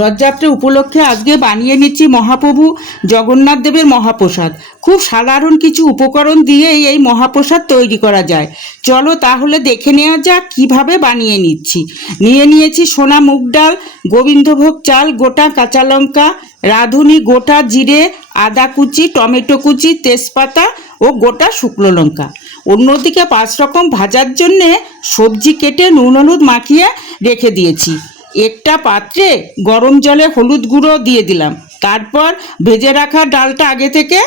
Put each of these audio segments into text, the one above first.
রথযাত্রা উপলক্ষে আজকে বানিয়ে নিচ্ছি মহাপ্রভু জগন্নাথ দেবের মহাপ্রসাদ। খুব সাধারণ কিছু উপকরণ দিয়ে এই মহাপ্রসাদ তৈরি করা যায়। চলো তাহলে দেখে নেওয়া যাক কিভাবে বানিয়ে নিচ্ছি। নিয়েছি সোনা মুগ ডাল, গোবিন্দভোগ চাল, গোটা কাঁচা লঙ্কা, রাঁধুনি, গোটা জিরে, আদা কুচি, টমেটো কুচি, তেজপাতা ও গোটা শুকনো লঙ্কা। অন্যদিকে 5 রকম ভাজার জন্যে সবজি কেটে নুন হলুদ মাখিয়ে রেখে দিয়েছি। একটা পাত্রে গরম জলে হলুদ গুঁড়ো দিয়ে দিলাম। তারপর ভেজে রাখা ডালটা আগে থেকে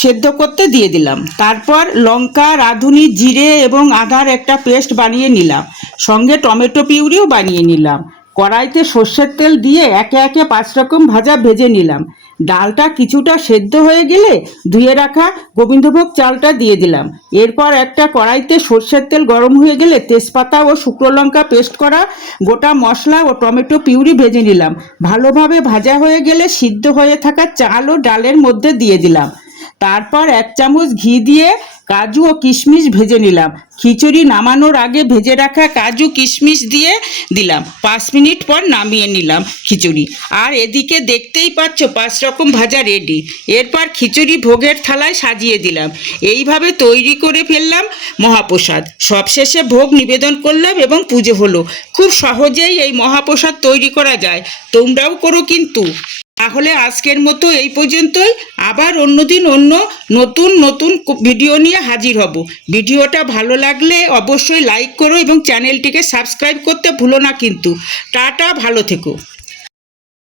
সেদ্ধ করতে দিয়ে দিলাম। তারপর লঙ্কা, রাঁধুনি, জিরে এবং আদার একটা পেস্ট বানিয়ে নিলাম। সঙ্গে টমেটো পিউরিও বানিয়ে নিলাম। কড়াইতে সর্ষের তেল দিয়ে একে একে 5 রকম ভাজা ভেজে নিলাম। ডালটা কিছুটা সেদ্ধ হয়ে গেলে ধুয়ে রাখা গোবিন্দভোগ চালটা দিয়ে দিলাম। এরপর একটা কড়াইতে সর্ষের তেল গরম হয়ে গেলে তেজপাতা ও শুকনো লঙ্কা পেস্ট করা গোটা মশলা ও টমেটো পিউরি ভেজে নিলাম। ভালোভাবে ভাজা হয়ে গেলে সিদ্ধ হয়ে থাকা চাল ও ডালের মধ্যে দিয়ে দিলাম। তারপর 1 চামচ ঘি দিয়ে কাজু ও কিশমিশ ভেজে নিলাম। খিচুড়ি নামানোর আগে ভেজে রাখা কাজু কিশমিশ দিয়ে দিলাম। 5 মিনিট পর নামিয়ে নিলাম খিচুড়ি। আর এদিকে দেখতেই পাচ্ছ 5 রকম ভাজা রেডি। এরপর খিচুড়ি ভোগের থালায় সাজিয়ে দিলাম। এইভাবে তৈরি করে ফেললাম মহাপ্রসাদ। সবশেষে ভোগ নিবেদন করলাম এবং পুজো হলো। খুব সহজেই এই মহাপ্রসাদ তৈরি করা যায়, তোমরাও করো কিন্তু। তাহলে আজকের মতো এই পর্যন্তই। আবার অন্যদিন অন্য নতুন ভিডিও নিয়ে হাজির হব। ভিডিওটা ভালো লাগলে অবশ্যই লাইক করো এবং চ্যানেলটিকে সাবস্ক্রাইব করতে ভুলো না কিন্তু। টাটা, ভালো থেকো।